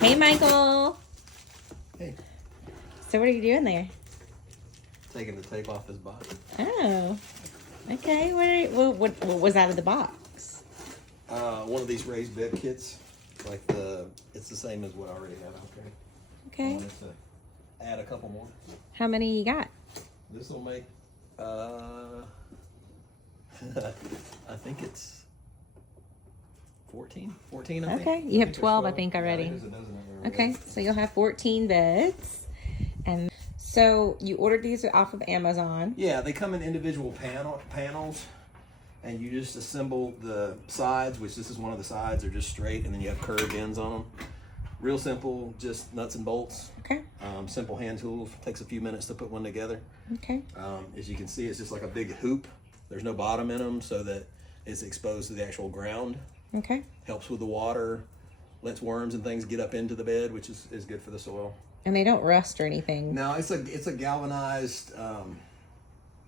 Hey, Michael. Hey. So what are you doing there? Taking the tape off his body. Oh. Okay. What was out of the box? One of these raised bed kits. It's the same as what I already have out there. Okay. I wanted to add a couple more. How many you got? This will make, I think it's 14, I think. Okay. You have there's 12, I think, already. Yeah, there's a dozen of them Okay. So you'll have 14 beds. And so you ordered these off of Amazon. Yeah, they come in individual panels, and you just assemble the sides, which this is one of the sides. They're just straight, and then you have curved ends on them. Real simple, just nuts and bolts. Okay. Simple hand tools. Takes a few minutes to put one together. Okay. As you can see, it's just like a big hoop. There's no bottom in them, so that it's exposed to the actual ground. Okay. Helps with the water, lets worms and things get up into the bed, which is good for the soil. And they don't rust or anything. No, it's a galvanized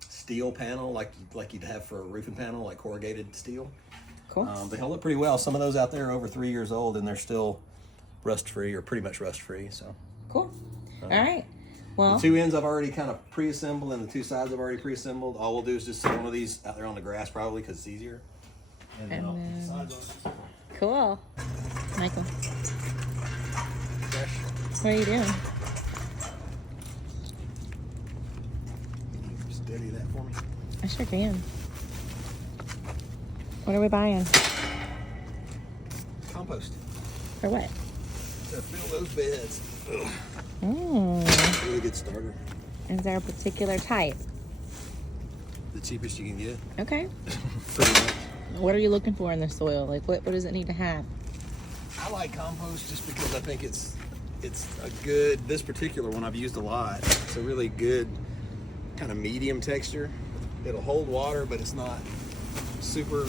steel panel, like you'd have for a roofing panel, like corrugated steel. Cool. They hold up pretty well. Some of those out there are over 3 years old, and they're still rust-free, or pretty much rust-free. So Cool. All right. Well, the two ends I've already kind of pre-assembled, and the two sides I've already pre-assembled. All we'll do is just set one of these out there on the grass, probably, because it's easier. And then I'll put the sides on. cool. Michael, Fresh. what are you doing? Can you steady that for me? I sure can. What are we buying? Compost. For what? To fill those beds. Ugh. Mm. Really good starter. Is there a particular type? The cheapest you can get. Okay. Pretty much. What are you looking for in the soil? Like, what does it need to have? I like compost just because I think it's a good, this particular one I've used a lot. It's a really good kind of medium texture. It'll hold water, but it's not super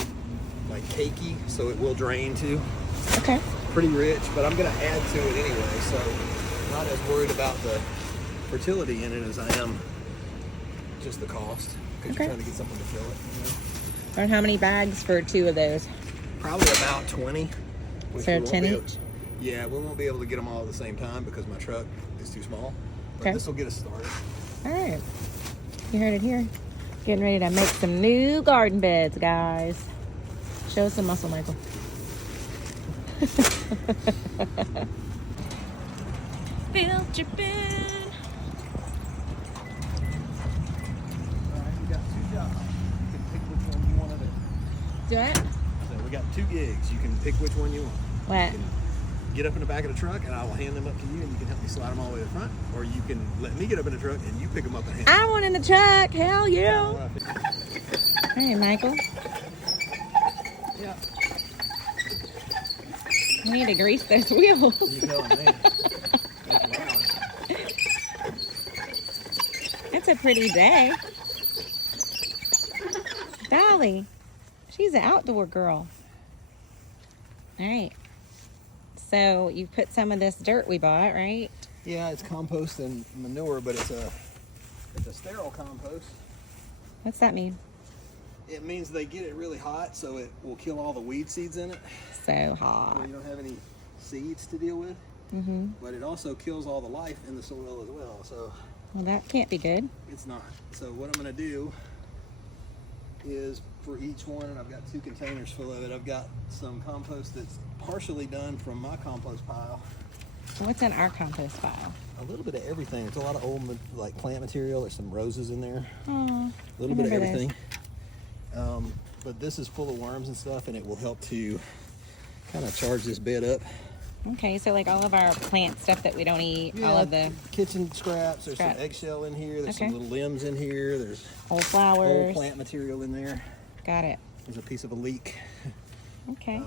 like cakey, so it will drain too. Okay. Pretty rich, but I'm gonna add to it anyway, so I'm not as worried about the fertility in it as I am just the cost, because Okay. you're trying to get something to fill it. You know? And how many bags for 2 of those? Probably about 20. which So we won't 10 be able- each? Yeah, we won't be able to get them all at the same time because my truck is too small. But Okay. this will get us started. All right. You heard it here. Getting ready to make some new garden beds, guys. Show us some muscle, Michael. Filter bin. All right, we got 2 jobs. You can pick which one you want to do. Do it? So we got 2 gigs. You can pick which one you want. What? You can get up in the back of the truck and I will hand them up to you and you can help me slide them all the way to the front. Or you can let me get up in the truck and you pick them up and hand them. I want in the truck. Hell yeah. What I think. Hey, Michael. Yeah. We need to grease those wheels. You telling me. That's loud. It's a pretty day. Dolly, she's an outdoor girl. All right. So you put some of this dirt we bought, right? Yeah, it's compost and manure, but it's a sterile compost. What's that mean? It means they get it really hot, so it will kill all the weed seeds in it. So So hot. you don't have any seeds to deal with. Mm-hmm. But it also kills all the life in the soil as well. So Well, that can't be good. it's not. So what I'm going to do is for each one, and I've got 2 containers full of it. I've got some compost that's partially done from my compost pile. What's in our compost pile? A little bit of everything. There's a lot of old like plant material. There's some roses in there. Oh, A little bit of remember everything. But this is full of worms and stuff, and it will help to kind of charge this bed up. okay. So like all of our plant stuff that we don't eat, all of the kitchen scraps. There's Scraps. some eggshell in here. There's Okay. some little limbs in here. There's old old flowers. plant material in there. Got it. There's a piece of a leek. Okay.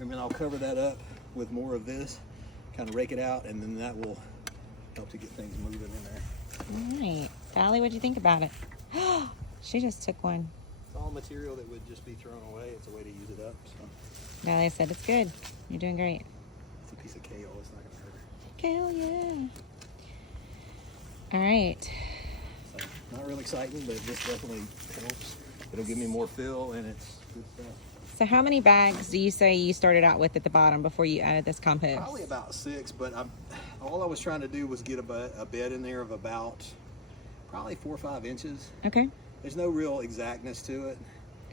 And then I'll cover that up with more of this, kind of rake it out, and then that will help to get things moving in there. All right. Dolly, what'd you think about it? She just took one. It's all material that would just be thrown away. It's a way to use it up. So Dolly said it's good. You're doing great. it's a piece of kale. It's not going to hurt. Hell yeah. All right. So not real exciting, but this definitely helps. It'll give me more fill, and it's good stuff. So how many bags do you say you started out with at the bottom before you added this compost? Probably about 6, but all I was trying to do was get a bed in there of about probably 4 or 5 inches. Okay. There's no real exactness to it.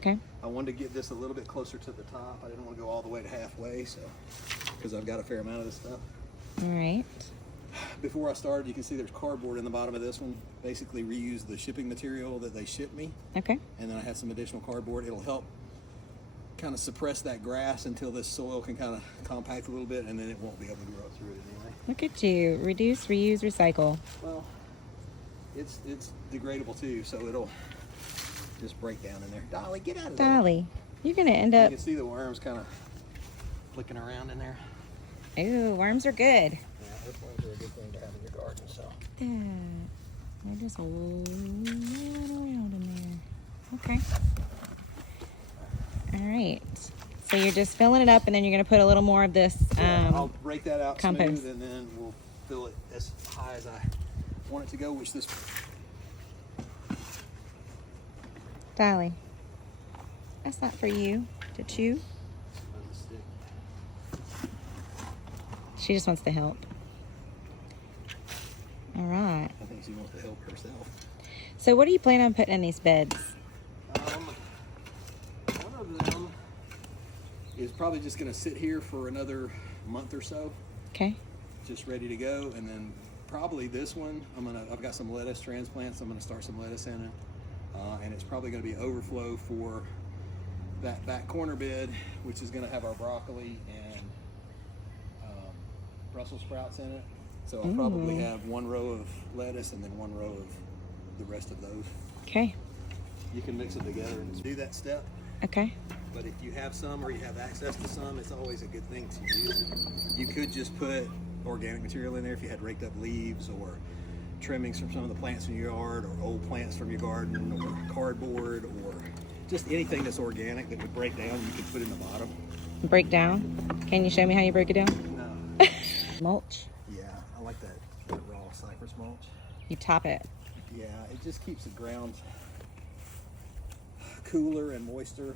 Okay. I wanted to get this a little bit closer to the top. I didn't want to go all the way to halfway, so because I've got a fair amount of this stuff. All right. Before I started, you can see there's cardboard in the bottom of this one. Basically reuse the shipping material that they shipped me. Okay. And then I had some additional cardboard. It'll help kind of suppress that grass until this soil can kind of compact a little bit, and then it won't be able to grow through it anyway. Look at you. Reduce, reuse, recycle. Well, it's degradable too, so it'll just break down in there. Dolly, get out of there. Dolly, you're going to end You up... can see the worms kind of flicking around in there. Ooh, worms are good. Yeah, earthworms are a good thing to have in your garden, so. They're just rolling around in there. Okay. All right. So you're just filling it up, and then you're going to put a little more of this I'll break that out compost. smooth, and then we'll fill it as high as I want it to go, which this... Dolly, that's not for you to chew. She just wants to help. All right. I think she wants to help herself. So what do you plan on putting in these beds? One of them is probably just going to sit here for another month or so, Okay. just ready to go. And then probably this one, I've got some lettuce transplants. I'm going to start some lettuce in it. And it's probably going to be overflow for that back corner bed, which is going to have our broccoli and Brussels sprouts in it. So I'll probably have 1 row of lettuce and then 1 row of the rest of those. Okay. You can mix it together and do that step. Okay. But if you have some or you have access to some, it's always a good thing to use. You could just put organic material in there if you had raked up leaves or trimmings from some of the plants in your yard, or old plants from your garden, or cardboard, or just anything that's organic that would break down, you could put in the bottom. Break down. Can you show me how you break it down? No. Mulch. Yeah, I like that raw cypress mulch. You top it. Yeah, it just keeps the ground cooler and moister.